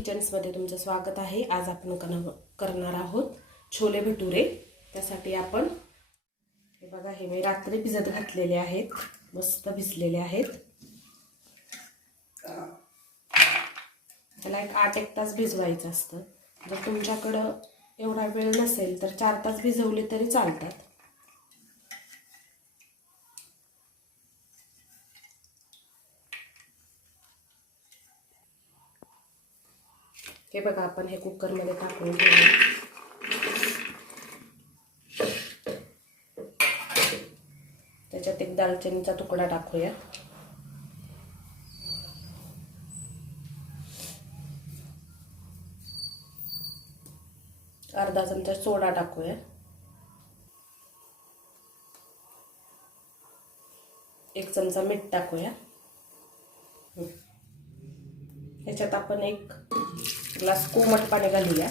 किचन्समध्ये तुमचं स्वागत आहे। आज आपण करणार आहोत छोले भटुरे। त्यासाठी आपण हे बघा, हे मी रात्री भिजत घातलेले आहेत, मस्त भिजलेले आहेत। त्याला एक 8-1 तास भिजवायचं असतं। जर तुमच्याकडे एवढा वेळ नसेल तर 4 तास भिजवले तरी चालतात। हे बघा, आपण हे कुकर मध्ये टाकून घेऊया। त्याच्यात एक दालचिनीचा तुकडा टाकूया, अर्धा चमचा सोडा टाकूया, 1 चमचा मीठ टाकूया। याच्यात आपण 1 ग्लास कोमट पाणी घालूया।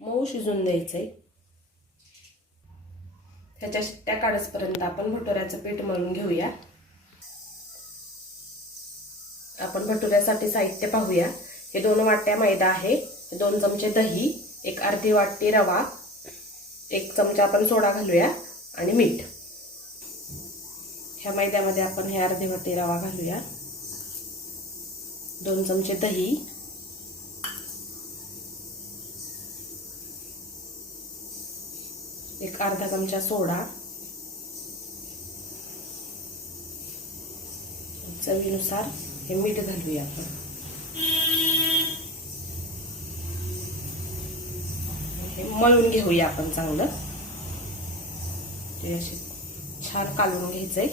मऊ शिजून द्यायचंय। ह्याच्या शिट्ट्या काढेपर्यंत आपण भटुऱ्याचं पीठ मळून घेऊया। आपण भटुऱ्यासाठी साहित्य पाहूया। हे 2 वाट्या मैदा आहे, 2 चमचे दही, 1 अर्धी वाटी रवा, 1 चमचा आपण सोडा घालूया आणि मीठ। ह्या मैद्यामध्ये आपण हे अर्धी वाटी रवा घालूया, 2 चमचे दही, 1 अर्धा चमचा सोडा, चवीनुसार हे मीठ घालूया आपण। हे मळून घेऊया आपण चांगलं। ते असे छान कालवून घ्यायचंय।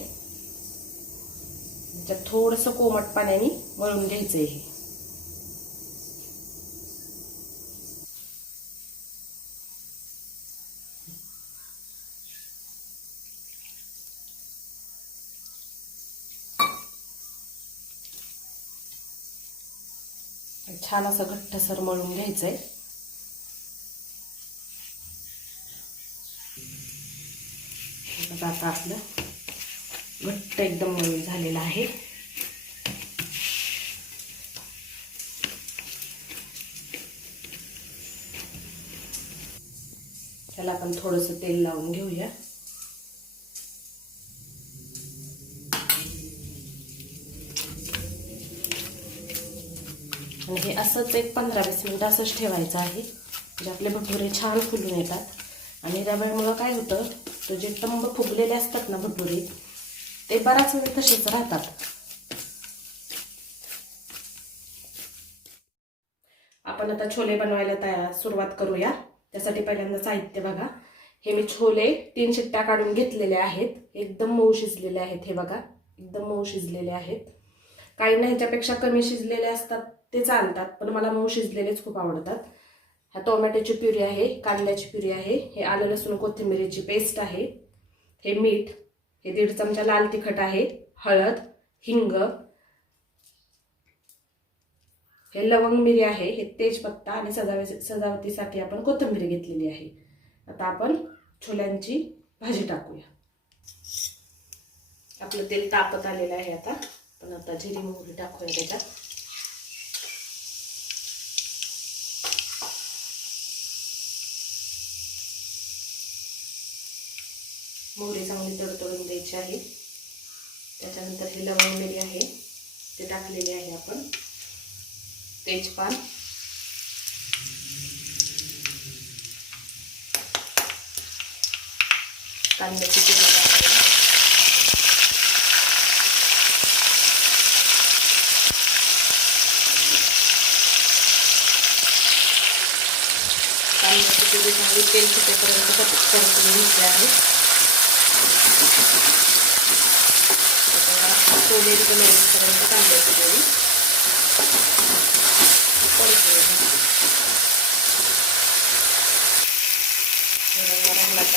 त्याच्यात थोडंसं कोमट पाण्याने मळून घ्यायचंय। हे छान असं घट्टसर मळून घ्यायचंय। आता आपलं घट्ट एकदम मळून झालेलं आहे। त्याला आपण थोडंसं तेल लावून घेऊया। आणि हे असंच एक 15-20 मिनिट असंच ठेवायचं आहे, म्हणजे आपले भटुरे छान फुलून येतात। आणि रव्यामुळे काय होतं, तो जे टंब फुगलेले असतात ना भटुरे, ते बराच वेळ तसेच राहतात। आपण आता छोले बनवायला सुरुवात करूया। त्यासाठी पहिल्यांदा साहित्य बघा, हे मी छोले 3 शिट्ट्या काढून घेतलेले आहेत, एकदम मऊ शिजलेले आहेत। हे बघा, एकदम मऊ शिजलेले आहेत। काही ना ह्याच्यापेक्षा कमी शिजलेले असतात ते चालतात, पण मला मऊ शिजलेलेच खूप आवडतात। हा टोमॅटोची प्युरी आहे, कांद्याची प्युरी आहे, हे आलं लसूण कोथिंबीरची पेस्ट आहे, हे मीठ, हे 1.5 चमचा लाल तिखट आहे, हळद, हिंग, हे लवंग मिरी आहे, हे तेजपत्ता आणि सजावटीसाठी आपण कोथिंबीर घेतलेली आहे। आता आपण छोल्यांची भाजी टाकूया। आपलं तेल तापत आलेलं आहे। आता आपण जिरी मोहरी टाकूया त्याच्यात। मोहरी चांगली तडतडून द्यायची आहे। त्याच्यानंतर हे लवंग मिरी आहे ते टाकलेले आहे आपण, तेजपान, कांद्याची प्युरी टाकूया, कांद्याची प्युरी चांगली तेल सुटेपर्यंत परतून घ्यायची आहे। सोनेरी कलरपर्यंत कांद्याची प्युरी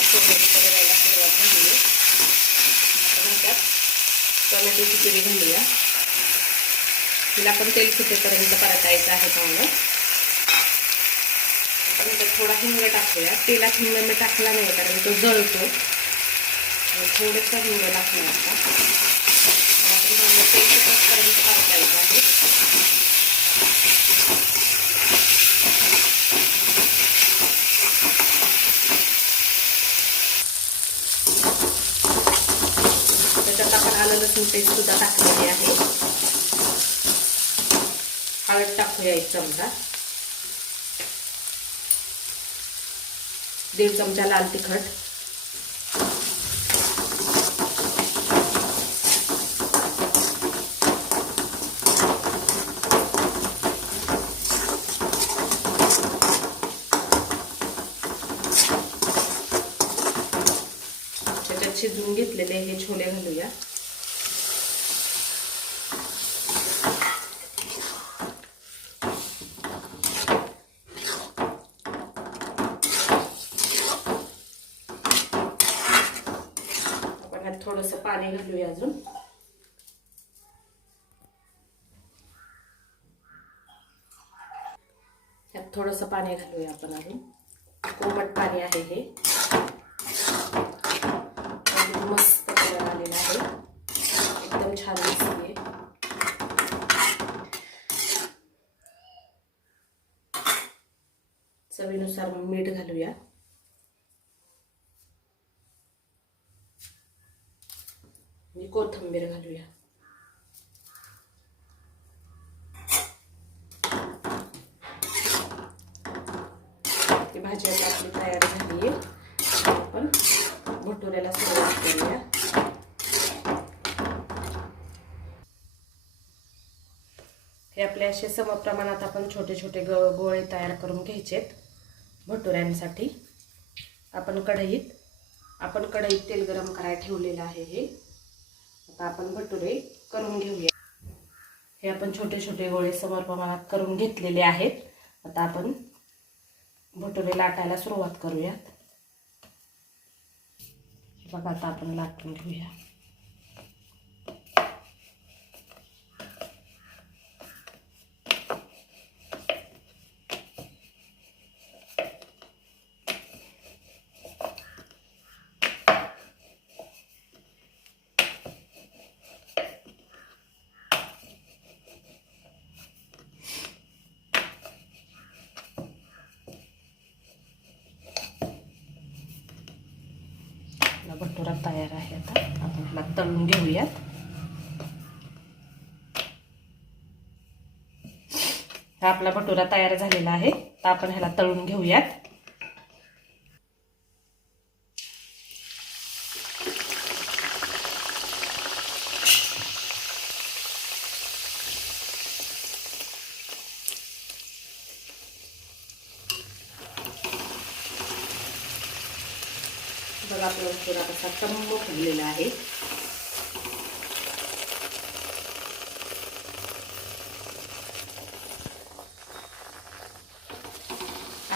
सोनेरी कलर यायला सुरुवात झाली आहे। आपण त्यात टोमॅटोची प्युरी घालूया, हिला पण तेल सुटेपर्यंत परतायचं आहे चांगलं। आपण त्यात थोडा हिंग टाकूया। तेलात हिंग मी टाकला नाही कारण तो जळतो, थोडंसं हिंग टाकूया। आता त्याच्यात आपण आलं लसूण पेस्ट सुद्धा टाकलेली आहे. हळद टाकूया 1 चमचा, 1.5 चमचा लाल तिखट, त्याच्यात शिजवून घेतलेले हे छोले घालूया. थोडंसं पाणी घालूया अजून. यात थोडंसं पाणी घालूया आपण अजून. कोमट पाणी आहे हे. मस्त कलर आलेला आहे, एकदम छान दिसते. चवीनुसार मीठ घालूया. कोथिंबीर घालूया. ती भाजी आता आपली तयार झाली आहे. आपण भटुऱ्याला सुरुवात करूया. हे आपले असे समप्रमाणात आपण छोटे छोटे गोळे तयार करून घ्यायचेत भटुऱ्यांसाठी. आपण कढईत तेल गरम करायला ठेवलेलं आहे. हे आता आपण भटुरे करून घेऊया. हे आपण छोटे छोटे गोळे समप्रमाणात करून घेतलेले आहेत. आता आपण भटुरे लाटायला सुरुवात करूयात. बघा आता आपण लाटून घेऊया. भटुरा तयार आहे. आता आपण ह्याला तळून घेऊयात. हा आपला भटुरा तयार झालेला आहे. तर आपण ह्याला तळून घेऊयात. बघा आपला भटुरा कसा टम्म फुगलेला आहे.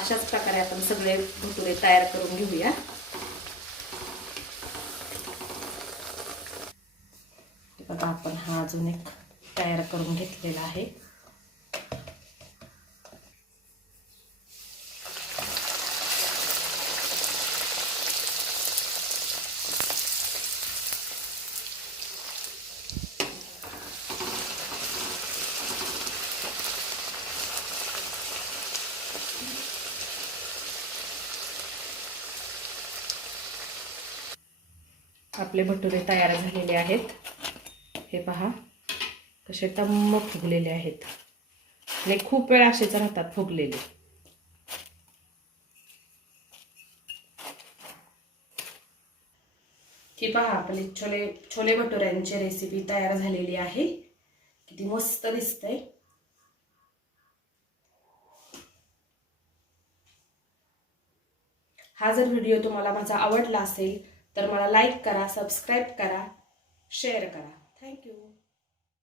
अशाच प्रकारे आपण सगळे भटुरे तयार करून घेऊया. बघा आपण हा अजून एक तयार करून घेतलेला आहे. आपले भटुरे तयार झालेले आहेत. हे पहा कसे टम्म फुगलेले आहेत. आणि खूप वेळ असेच राहतात फुगलेले. ही पहा आपली छोले भटुऱ्यांची रेसिपी तयार झालेली आहे. किती मस्त दिसतंय. हा जर व्हिडिओ तुम्हाला माझा आवडला असेल तर मला लाईक करा, सबस्क्राईब करा, शेअर करा. थँक्यू.